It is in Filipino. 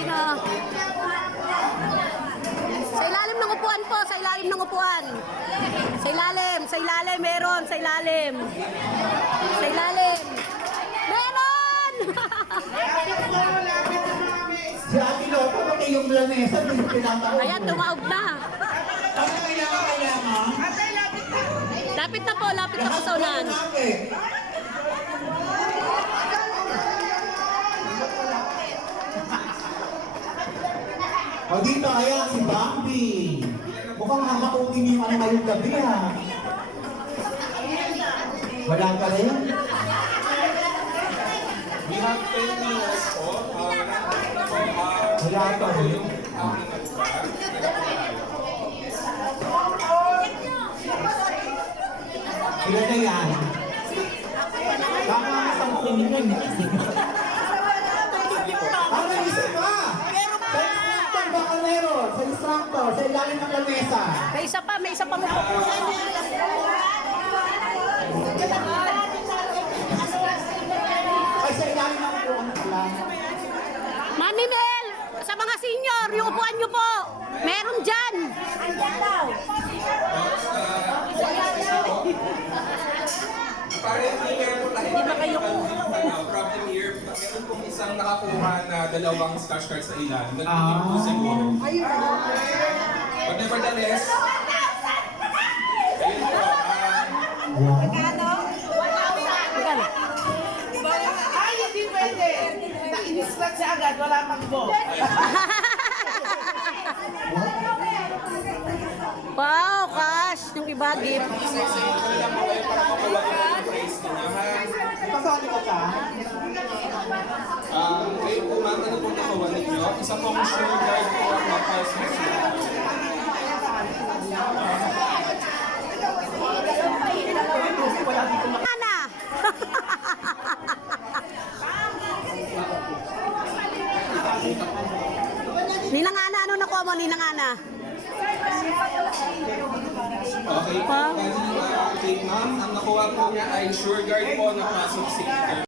sino. Sa ilalim ng upuan po, sa ilalim ng upuan. Sa ilalim, meron, sa ilalim. Sa ilalim. Meron! Si Ate Loco, pati yung lamesa, hindi pinataon. Ayan, tumaog na. Ano kailangan? Lapit na po sa unahan. O dito, ayan, si Bambi. Mukhang makakaunin yung ano ngayong gabi, ha? Wala ka rin? We have 10 minutes po. Wala ka rin? Ilan na yan? Baka masang yun. Ang naisip pa! Sa instructor baka meron. Sa instructor, sa ilalim ng lamesa. May isa pa mo po. Ay, sa ilalim ng upuan pala. Mami Mel, sa mga senior, yung upuan nyo po. Meron dyan. Apparently, meron po tayo problem here. Meron pong isang nakakuha na dalawang scratch cards sa ilalim. Nag-tip po siguro. But nevertheless, ayun po. Magkano? Ay, hindi pwede. Na-in-start siya agad, wala pang go. Wow, cash. Yung iba, gift. Sexy ko lang po kayo para mapalaki yung praise ninyo, ha? Kasali ka ka? Kayo po, ma'am, ano po nakuha ninyo? Isa pong sure guard po na pulse machine. Ana. Ninang Ana, ano nakuha mo, Ninang Ana? Okay po, kasi kay ma'am, ang nakuha po niya ay sure guard po na pasok sector.